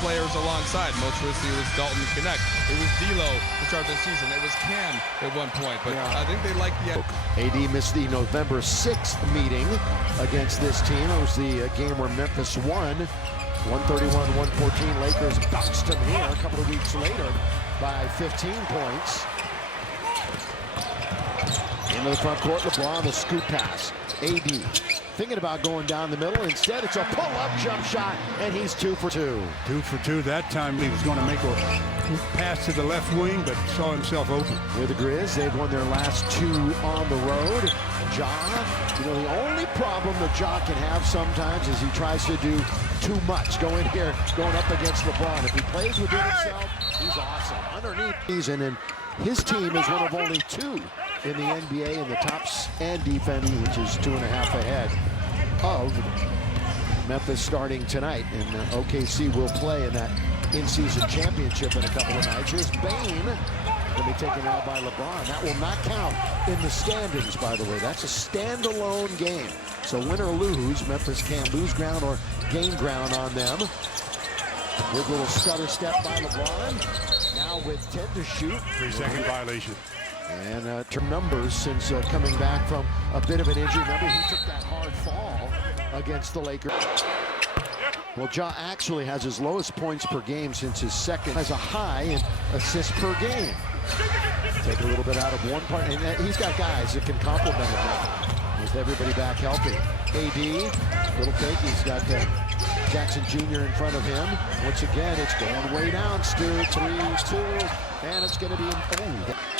players alongside. Most recently, it was Dalton Connect. It was D'Lo to start the season. It was Cam at one point. But I think they like the... AD missed the November 6th meeting against this team. It was the game where Memphis won. 131-114. Lakers bounced them here a couple of weeks later by 15 points. Into the front court, LeBron, the scoop pass. AD thinking about going down the middle. Instead, it's a pull-up jump shot, and he's 2 for 2. 2 for 2. That time he was going to make a pass to the left wing, but saw himself open. With the Grizz, they've won their last 2 on the road. Ja, the only problem that Ja can have sometimes is he tries to do too much. Go in here, going up against LeBron. If he plays within himself, he's awesome. Underneath season, and his team is one of only 2 in the NBA in the tops and defense, which is 2.5 ahead of Memphis starting tonight. And OKC will play in that in-season championship in a couple of nights. Here's Bane going to be taken out by LeBron. That will not count in the standings, by the way. That's a standalone game. So win or lose, Memphis can't lose ground or gain ground on them. Good little stutter step by LeBron. Now with 10 to shoot. 3-second violation. And term numbers since coming back from a bit of an injury. Remember, he took that hard fall against the Lakers. Well, Ja actually has his lowest points per game since his second. Has a high in assists per game. Take a little bit out of one part, and he's got guys that can complement him now. With everybody back healthy. AD, little fake. He's got Jackson Jr. in front of him. Once again, it's going way down. Stu, 3-2, and it's going to be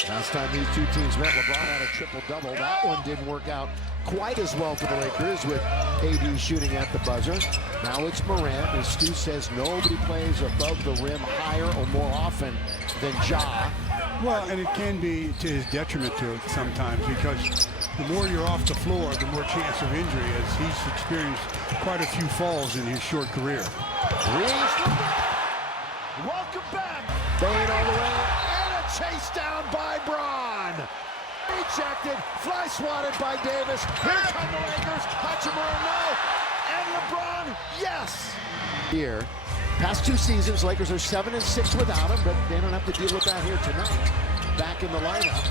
last time these 2 teams met, LeBron had a triple-double. That one didn't work out quite as well for the Lakers with AD shooting at the buzzer. Now it's Morant, and Stu says nobody plays above the rim higher or more often than Ja. Well, and it can be to his detriment to it sometimes, because the more you're off the floor, the more chance of injury, as he's experienced quite a few falls in his short career. Welcome back. Bane all the way, and a chase down by Braun. Rejected, fly swatted by Davis. Here come the Lakers. Hachimura, no. And LeBron, yes. Here, past 2 seasons, Lakers are 7-6 without him, but they don't have to deal with that here tonight. Back in the lineup.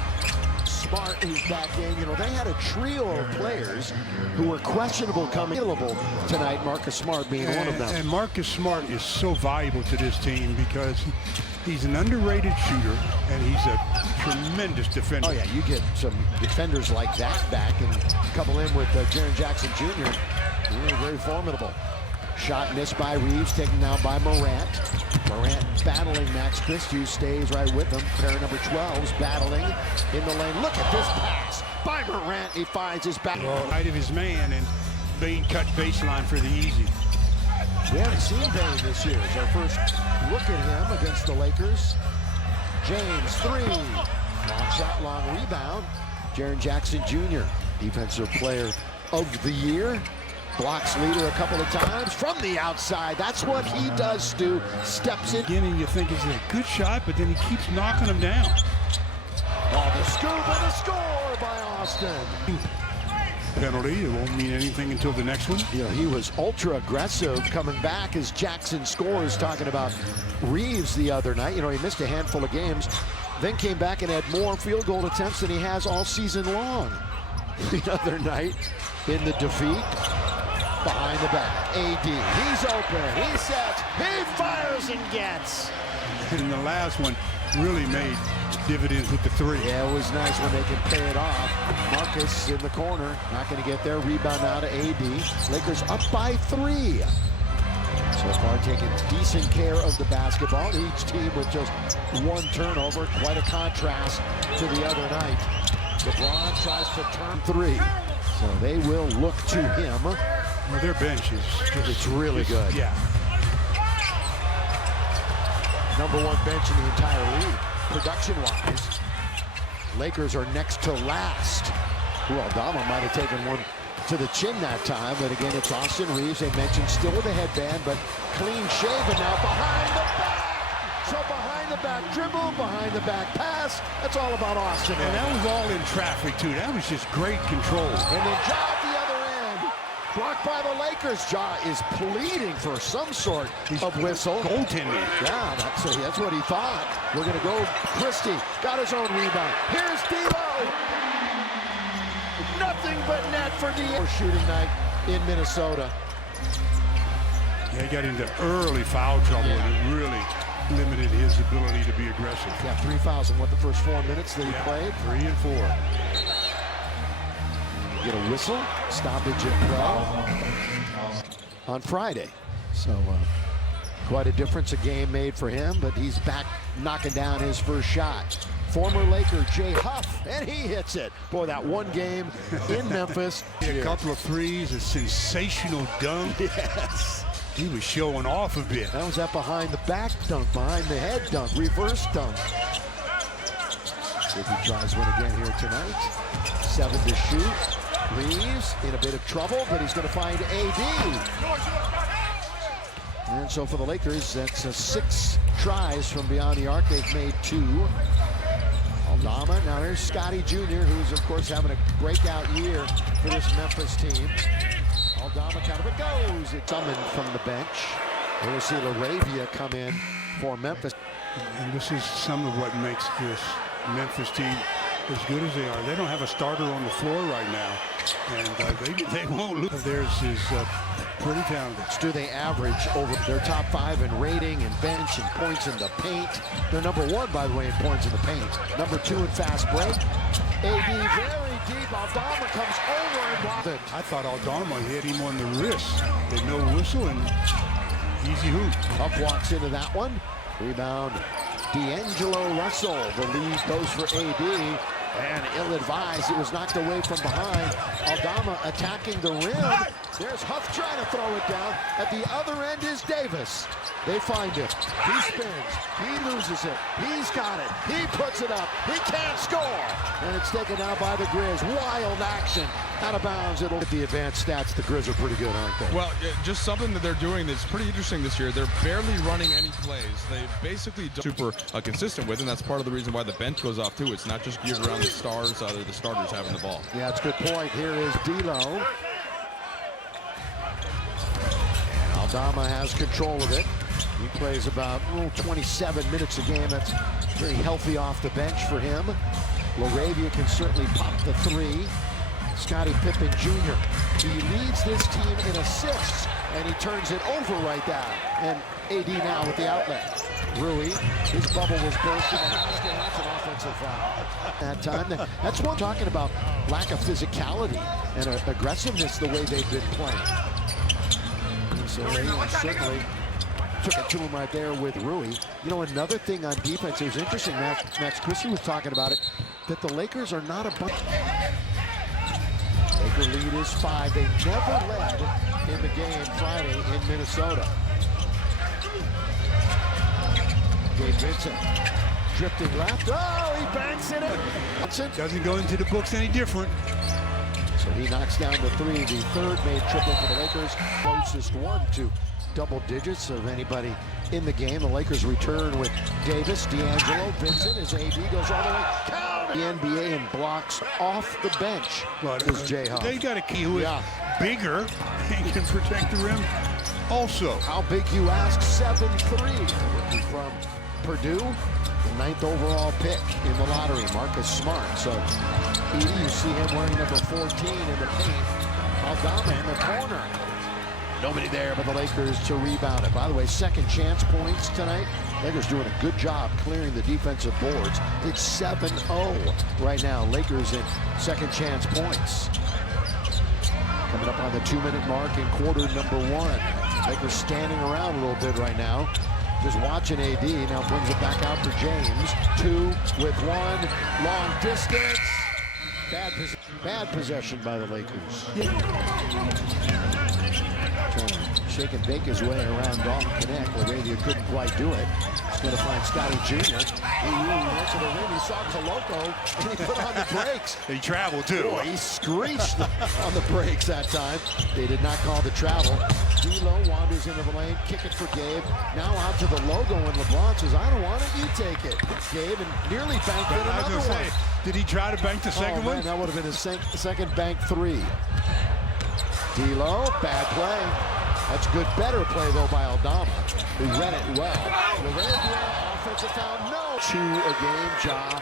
Smart, who's back in. They had a trio of players who were questionable coming available tonight, Marcus Smart being one of them. And Marcus Smart is so valuable to this team because he's an underrated shooter, and he's a tremendous defender. Oh, yeah, you get some defenders like that back and couple in with Jaren Jackson Jr. Really very formidable. Shot missed by Reeves, taken now by Morant. Morant battling Max Christie, stays right with him. Pair number 12's battling in the lane. Look at this pass by Morant. He finds his back. Right of his man, and Bane cut baseline for the easy. We haven't seen Bane this year. It's our first look at him against the Lakers. James, 3. Long shot, long rebound. Jaren Jackson Jr., Defensive Player of the Year. Blocks leader a couple of times from the outside. That's what he does, Stu. Steps in. Beginning, you think it's a good shot, but then he keeps knocking him down. Oh, the scoop and a score by Austin. Penalty. It won't mean anything until the next one. He was ultra aggressive coming back as Jackson scores. Talking about Reeves the other night. He missed a handful of games, then came back and had more field goal attempts than he has all season long. The other night in the defeat. Behind the back, AD, he's open, he sets, he fires and gets. And the last one really made dividends with the 3. Yeah, it was nice when they can pay it off. Marcus in the corner, not going to get there. Rebound out to AD. Lakers up by 3. So far taking decent care of the basketball. Each team with just 1 turnover. Quite a contrast to the other night. LeBron tries to turn 3. So they will look to him. Well, their bench is it's really good. Yeah. Number 1 bench in the entire league, production-wise. Lakers are next to last. Aldama might have taken one to the chin that time, but again, it's Austin Reeves. They mentioned still with a headband, but clean shaven now behind the back. So behind the back dribble, behind the back pass. That's all about Austin. And that was all in traffic, too. That was just great control. And then Ja at the other end. blocked by the Lakers. Ja is pleading for some sort of whistle. Goaltending. Yeah, that's what he thought. We're going to go. Christie got his own rebound. Here's D'Lo. Nothing but net for D'Lo. Shooting night in Minnesota. Yeah, he got into early foul trouble, and it really limited his ability to be aggressive. Yeah, 3 fouls in the first 4 minutes that he played. 3 and 4. Get a whistle, stoppage in play on Friday. So quite a difference a game made for him, but he's back knocking down his first shot. Former Laker Jay Huff, and he hits it. Boy, that one game in Memphis. A couple of threes, a sensational dunk. Yes. He was showing off a bit. That was that behind the back dunk, behind the head dunk, reverse dunk. If he tries one again here tonight. 7 to shoot. Leaves in a bit of trouble, but he's going to find AD. And so for the Lakers, that's 6 tries from beyond the arc. They've made 2. Aldama, now here's Scotty Jr., who's of course having a breakout year for this Memphis team. Aldama kind of it goes. It's summoned from the bench. We'll see LaRavia come in for Memphis. And this is some of what makes this Memphis team as good as they are. They don't have a starter on the floor right now, and they won't lose. Theirs is pretty talented. Do they average over their top 5 in rating and bench and points in the paint? They're number 1, by the way, in points in the paint. Number 2 in fast break. AD very deep. Aldama comes over and blocks it. I thought Aldama hit him on the wrist. There's no whistle and easy hoop. Up walks into that one. Rebound. D'Angelo Russell. The lead goes for AD. And ill-advised, it was knocked away from behind. Aldama attacking the rim. There's Huff trying to throw it down. At the other end is Davis. They find him. He spins. He loses it. He's got it. He puts it up. He can't score. And it's taken out by the Grizz. Wild action. Out of bounds. It'll get the advanced stats. The Grizz are pretty good, aren't they? Well, just something that they're doing that's pretty interesting this year. They're barely running any plays. They basically super consistent with, and that's part of the reason why the bench goes off too. It's not just geared around the stars, they're the starters having the ball. Yeah, it's a good point. Here is D'Lo. Aldama has control of it. He plays about 27 minutes a game. That's very healthy off the bench for him. LaRavia can certainly pop the 3. Scottie Pippen Jr. He leads this team in assists, and he turns it over right down. And AD now with the outlet. Rui, his bubble was bursting, and that's an offensive foul. That time, that's one talking about lack of physicality and aggressiveness the way they've been playing. So they certainly took it to him right there with Rui. You know, another thing on defense, it was interesting, Max Christie was talking about it, that the Lakers are not a bunch. Laker lead is 5. They never led in the game Friday in Minnesota. Gabe Vincent drifting left. Oh, he banks it in. Doesn't go into the books any different. So he knocks down the 3. The third made triple for the Lakers. Closest one to double digits of anybody in the game. The Lakers return with Davis, D'Angelo, Vincent as AD goes all the way. Count! The NBA and blocks off the bench. But is Jay Huff. They got a key who is bigger and can protect the rim also. How big, you ask? 7'3". Rookie from Purdue, the 9th overall pick in the lottery, Marcus Smart. So you see him wearing number 14 in the paint. Aldama in the corner. Nobody there but the Lakers to rebound it. By the way, second chance points tonight. Lakers doing a good job clearing the defensive boards. It's 7-0 right now. Lakers in second chance points. Coming up on the 2-minute mark in quarter number 1. Lakers standing around a little bit right now. Just watching AD, now brings it back out for James. 2 with 1, long distance. Bad possession by the Lakers. Trying to shake and bake his way around Dalton Connect. LaRavia couldn't quite do it. He's going to find Scotty Jr. He went to the rim, he saw Koloko, and he put on the brakes. He traveled too. Boy, he screeched on the brakes that time. They did not call the travel. D'Lo wanders into the lane, kick it for Gabe. Now out to the logo, and LeBron says, I don't want it, you take it. Gabe, and nearly banked in another one. Did he try to bank the second one? That would have been his second bank 3. D'Lo, bad play. That's good, better play though by Aldama, who read it well. LaRavia, offensive foul, no. 2 a game, Ja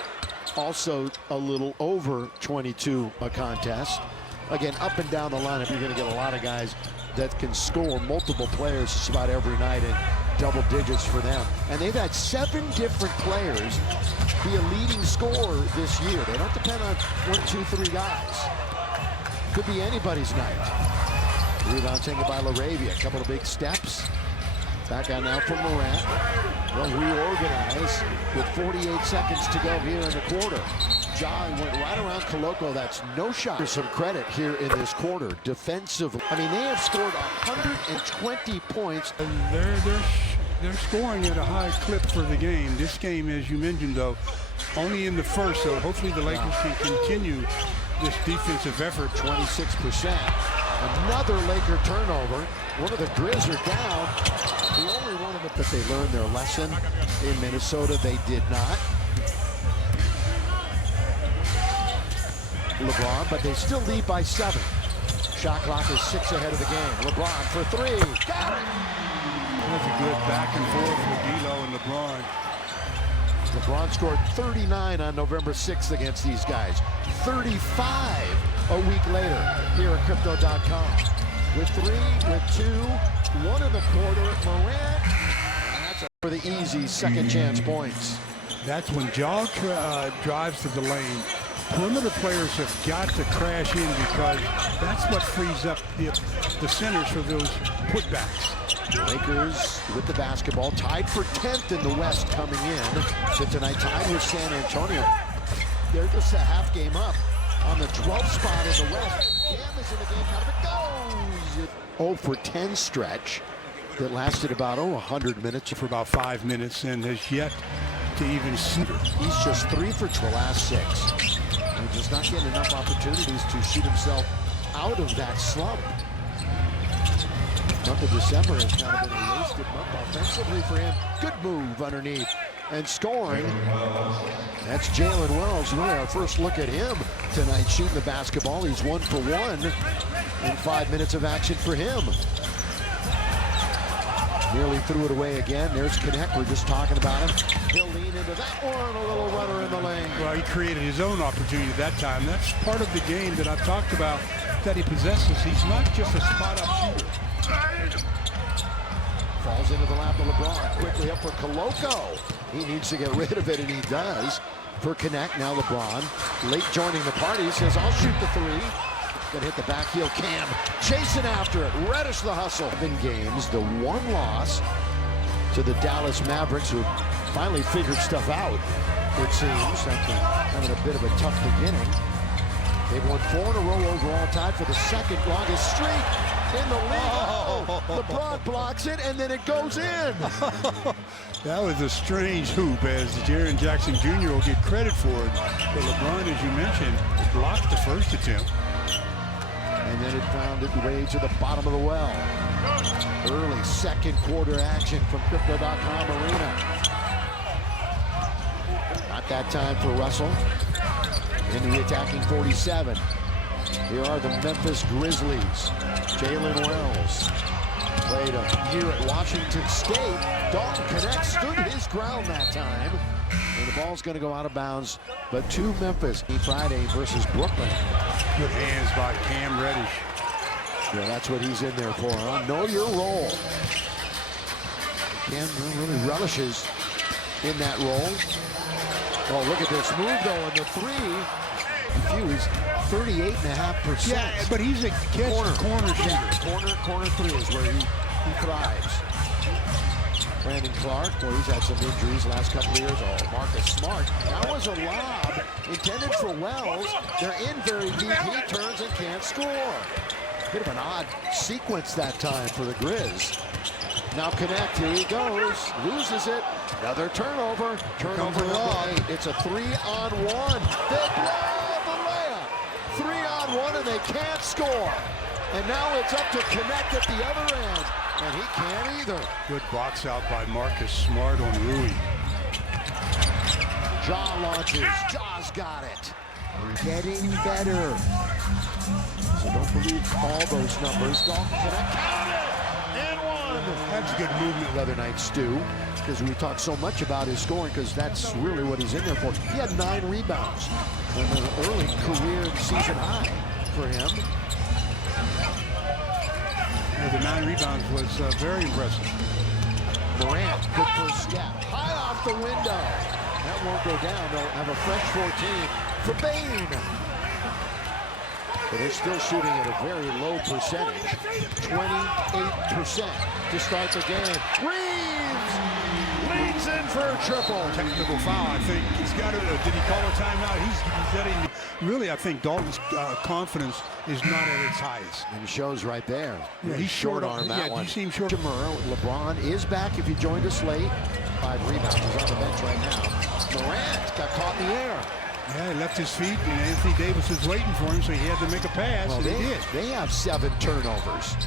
also a little over 22 a contest. Again, up and down the lineup, you're going to get a lot of guys that can score multiple players just about every night in double digits for them. And they've had 7 different players be a leading scorer this year. They don't depend on 1, 2, 3 guys. Could be anybody's night. Rebound taken by LaRavia. A couple of big steps. Back out now from Morant. They'll reorganize with 48 seconds to go here in the quarter. Ja went right around Koloko. That's no shot. There's some credit here in this quarter defensively. I mean, they have scored 120 points. They're scoring at a high clip for the game. This game, as you mentioned, though, only in the first, so hopefully the Lakers can continue this defensive effort. 26%. Another Laker turnover. One of the Grizz are down. The only one of them that they learned their lesson in Minnesota, they did not. LeBron, but they still lead by 7. Shot clock is 6 ahead of the game. LeBron for 3. Got it! That's a good back and forth with D'Lo and LeBron. LeBron scored 39 on November 6th against these guys. 35 a week later here at Crypto.com. With 3, with 2, 1 in the quarter. Morant, and that's for the easy second chance points. That's when Ja drives to the lane. Perimeter players have got to crash in because that's what frees up the centers for those putbacks. Lakers with the basketball, tied for 10th in the West coming in to tonight, tied with San Antonio. They're just a half game up on the 12th spot in the West. Cam is in the game, how it goes. 0 for 10 stretch that lasted about 100 minutes. For about 5 minutes and has yet to even see. He's just 3 for the last 6. And just not getting enough opportunities to shoot himself out of that slump. Month of December has kind of been a wasted month offensively for him. Good move underneath and scoring. That's Jalen Wells. Really our first look at him tonight shooting the basketball. He's 1 for 1 in 5 minutes of action for him. Nearly threw it away again. There's Connect. We're just talking about him. He'll lean into that one. A little runner in the lane. Well, he created his own opportunity that time. That's part of the game that I've talked about that he possesses. He's not just a spot-up shooter. Falls into the lap of LeBron. Quickly up for Koloko. He needs to get rid of it, and he does. For Connect, now LeBron. Late joining the party. He says, I'll shoot the 3. Gonna hit the back heel. Cam chasing after it. Reddish the hustle. 7 games, the 1 loss to the Dallas Mavericks, who finally figured stuff out, it seems, after having a bit of a tough beginning. They've won 4 in a row overall, tied for the 2nd longest streak in the league. LeBron blocks it, and then it goes in. That was a strange hoop, as Jaren Jackson Jr. will get credit for it. But LeBron, as you mentioned, blocked the first attempt. And then it found its way to the bottom of the well. Early 2nd quarter action from Crypto.com Arena. Not that time for Russell. In the attacking 47. Here are the Memphis Grizzlies. Jalen Wells played a year at Washington State. Dalton Connect stood his ground that time. And the ball's going to go out of bounds, but to Memphis. Friday versus Brooklyn. Good hands by Cam Reddish. Yeah, that's what he's in there for, huh? Know your role. Cam really relishes in that role. Oh, look at this move, though, on the 3. He's 38.5%. Yeah, but he's a corner shooter. Yeah, corner 3 is where he thrives. Brandon Clark, well, he's had some injuries last couple of years. Oh, Marcus Smart. That was a lob intended for Wells. They're in very deep. He turns and can't score. Bit of an odd sequence that time for the Grizz. Now Connect, here he goes. Loses it. Another turnover. Turnover number 8. It's a 3-on-1. They blow the layup. 3-on-1, and they can't score. And now it's up to Connect at the other end. And he can't either. Good box out by Marcus Smart on Rui. Ja launches. Ja's got it. Getting better. So don't believe all those numbers. Dalton cannot count it! And one! That's good movement. The other night, Stu, because we talk so much about his scoring, because that's really what he's in there for. He had 9 rebounds. And an early career season high for him. The 9 rebounds was very impressive. Morant, good first step. High off the window. That won't go down. They'll have a fresh 14 for Bane. But they're still shooting at a very low percentage. 28% to start the game. Reeves leads in for a triple. Technical foul, I think. He's got to, did he call a timeout? He's letting, really, I think Dalton's confidence is not at its highest. And it shows right there. Yeah, he's short arm that one. He seems short. Tomorrow, LeBron is back if you joined us late. 5 rebounds. He's on the bench right now. Morant got caught in the air. Yeah, he left his feet, and Anthony Davis is waiting for him, so he had to make a pass, well, and he did. They have 7 turnovers.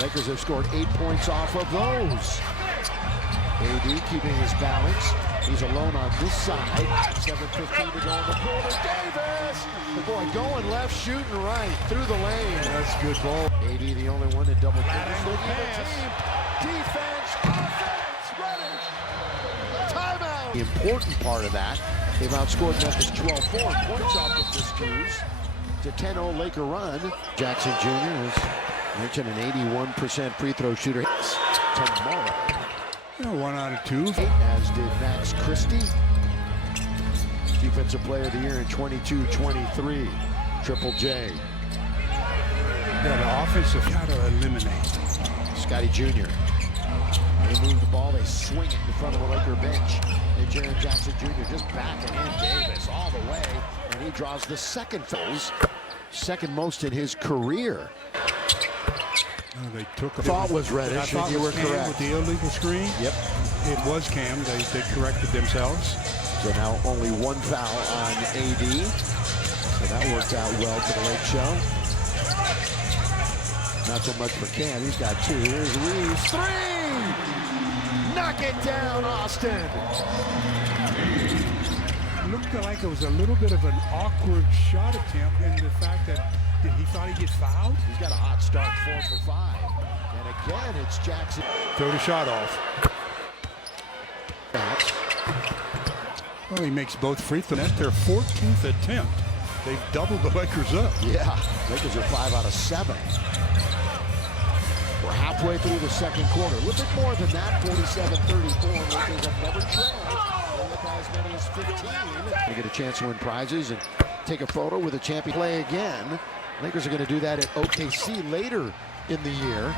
Lakers have scored 8 points off of those. AD keeping his balance. He's alone on this side. 7:15 to go in the quarter. Davis! The boy going left, shooting right through the lane. That's good ball. AD the only one in double figures. Pass. Defense, offense, Reddish. Timeout. The important part of that, they've outscored Memphis 12-4 points off of this cruise. It's a 10-0 Laker run. Jackson Jr. has mentioned an 81% free throw shooter. Tomorrow. 1 out of 2. As did Max Christie. Defensive Player of the Year in 22-23. Triple J. Yeah, the offensive got to eliminate. Scotty Jr. They move the ball, they swing it in front of the Laker bench. And Jaren Jackson Jr. just backing in Davis all the way. And he draws the second fouls. Second most in his career. They took a Thought was Reddish, and you were correct. With the illegal screen? Yep. It was Cam. They corrected themselves. So now only 1 foul on AD. So that worked out well for the Lake Show. Not so much for Cam. He's got 2. Here's Reeves. 3! Knock it down, Austin. It looked like it was a little bit of an awkward shot attempt in the fact that he thought he'd get fouled. He's got a hot start, 4 for 5. And again, it's Jackson. Throw the shot off. Well, he makes both free throws. That's their 14th attempt. They've doubled the Lakers up. Yeah, Lakers are 5 out of 7. We're halfway through the second quarter. A little bit more than that, 47-34. Lakers have never trailed. As many as 15. They get a chance to win prizes and take a photo with a champion. Play again. Lakers are going to do that at OKC later in the year.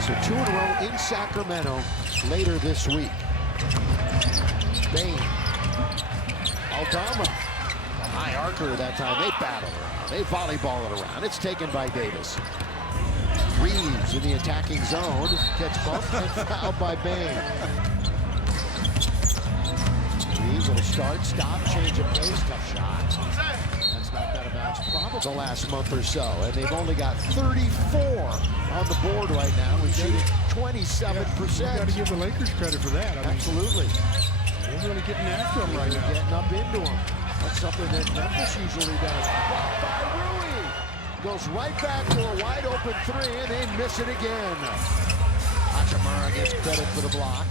So 2 in a row in Sacramento later this week. Bane. Aldama. A high archer that time. They battle around. They volleyball it around. It's taken by Davis. Reeves in the attacking zone. Gets bumped and fouled by Bane. Reeves will start, stop, change of pace. Tough shot. That's knocked out of bounds probably the last month or so. And they've only got 34 on the board right now. We're shooting 27%. You got to give the Lakers credit for that. Absolutely. They're really getting after them right now. Getting up into them. That's something that Memphis usually does. Blocked by Rui. Goes right back for a wide open 3, and they miss it again. Hachimura gets credit for the block.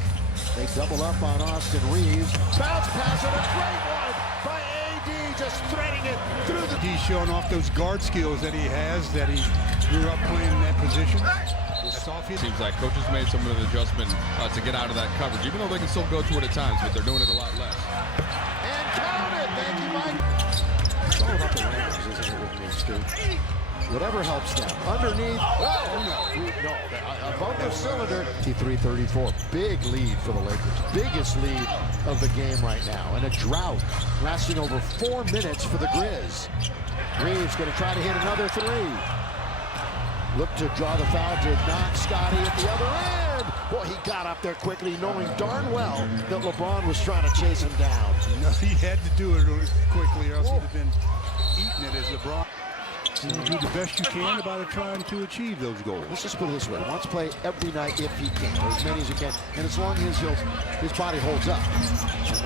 They double up on Austin Reeves. Bounce pass and a great one by AD, just threading it through the... He's showing off those guard skills that he has, that he grew up playing in that position. Seems like coaches made some of the adjustment to get out of that coverage, even though they can still go to it at times, but they're doing it a lot less. And count it! Thank you, Mike. It's all about the Lakers, isn't it, with me, Stu? Whatever helps them. Underneath. Oh, no. Above the cylinder. 53-34. Big lead for the Lakers. Biggest lead of the game right now. And a drought lasting over 4 minutes for the Grizz. Reeves going to try to hit another 3. Looked to draw the foul. Did not. Scotty at the other end. Boy, he got up there quickly, knowing darn well that LeBron was trying to chase him down. No, he had to do it quickly, or else he'd have been eating it as LeBron. You do the best you can about trying to achieve those goals. Let's just put it this way. He wants to play every night if he can, or as many as he can. And as long as his body holds up.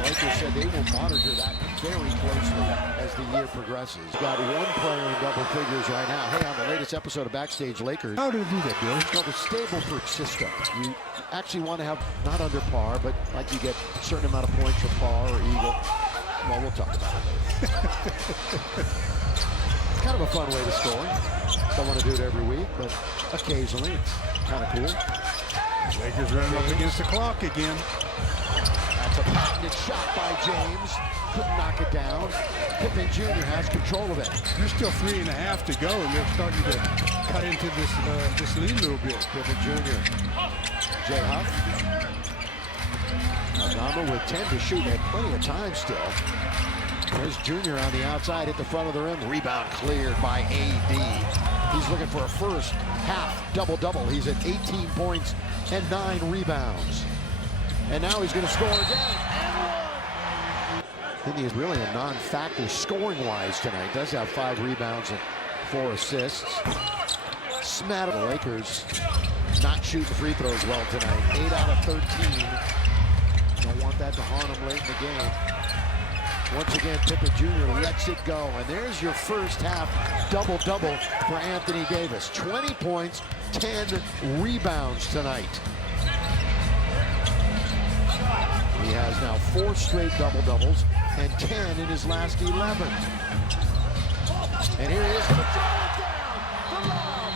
And Lakers said they will monitor that very closely as the year progresses. Got one player in double figures right now. Hey, on the latest episode of Backstage Lakers. How do they do that, Bill? It's called the Stableford system. You actually want to have not under par, but like you get a certain amount of points for par or eagle. Well, we'll talk about it. It's kind of a fun way to score. Don't want to do it every week, but occasionally it's kind of cool. Lakers running up against the clock again. That's a patented shot by James. Couldn't knock it down. Pippen Jr. has control of it. There's still 3.5 to go, and they're starting to cut into this lead a little bit. Pippen Jr. Jay Huff. Aldama with 10 to shoot. Had plenty of time still. There's Jr. on the outside at the front of the rim. Rebound cleared by AD. He's looking for a first half double-double. He's at 18 points and 9 rebounds. And now he's going to score again. And he is really a non-factor scoring-wise tonight. Does have 5 rebounds and 4 assists. Smatter the Lakers not shooting free throws well tonight. 8 out of 13. Don't want that to haunt him late in the game. Once again, Pippen Jr. lets it go. And there's your first half double-double for Anthony Davis. 20 points, 10 rebounds tonight. He has now 4 straight double-doubles and 10 in his last 11. And here he is going to throw it down for love.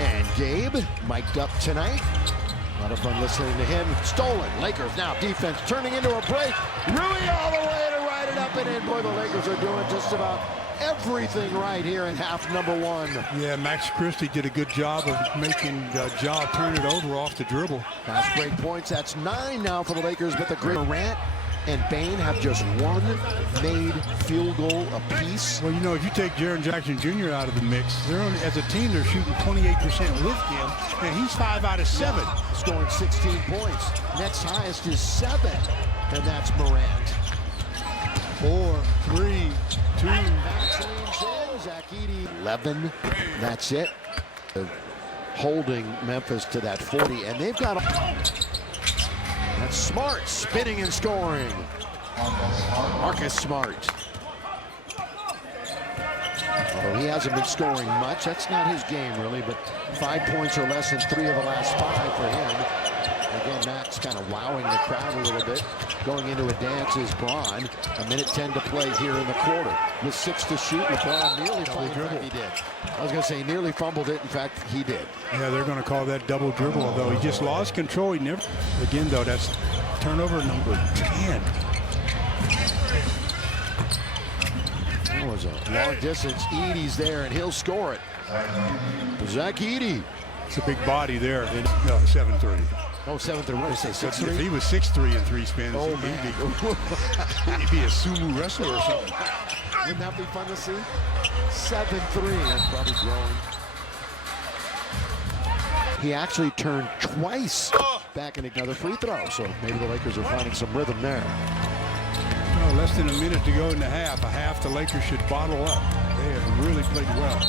And Gabe mic'd up tonight. A lot of fun listening to him. Stolen. Lakers now defense turning into a break. Rui all the way to ride it up and in. Boy, the Lakers are doing just about everything right here in half number 1. Yeah, Max Christie did a good job of making Ja turn it over off the dribble. Fast break points. That's 9 now for the Lakers, but the Durant and Bane have just 1 made field goal apiece. Well, you know, if you take Jaren Jackson Jr. out of the mix, as a team, they're shooting 28% with him, and he's 5 out of 7. Scoring 16 points. Next highest is 7, and that's Morant. 4, 3, 2. Max leans in. Zach Edey. 11. That's it. Holding Memphis to that 40, and they've got that's Smart spinning and scoring. Marcus Smart. Although he hasn't been scoring much, that's not his game really, but 5 points or less in 3 of the last 5 for him. Again, Max kind of wowing the crowd a little bit. Going into a dance is Braun. 1:10 to play here in the quarter. With 6 to shoot, LeBron nearly fumbled it. He did. I was going to say nearly fumbled it. In fact, he did. Yeah, they're going to call that double dribble, although he just lost control. He never. Again, though, that's turnover number 10. That was a long distance. Edey's there, and he'll score it. Zach Edey. It's a big body there. 7-3. Oh, 7-3. What did I say? 6-3? If he was 6'3" in 3 spins, oh, he'd be a sumo wrestler or something. Wouldn't that be fun to see? 7-3. That's probably growing. He actually turned twice back in another free throw, so maybe the Lakers are finding some rhythm there. Well, less than a minute to go in the half. A half the Lakers should bottle up. They have really played well.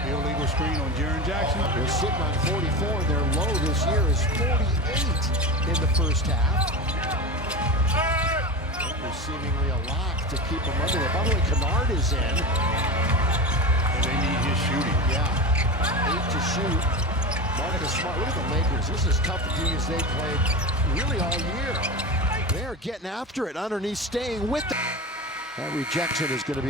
Illegal screen on Jaren Jackson. They're sitting on 44, and their low this year is 48 in the first half. There's seemingly a lock to keep them under it. By the way, Kennard is in. And they need his shooting. Yeah, 8 to shoot. Marcus Smart. Look at the Lakers. This is tough to do as they played really all year. They're getting after it underneath, staying with them. That rejection is going to be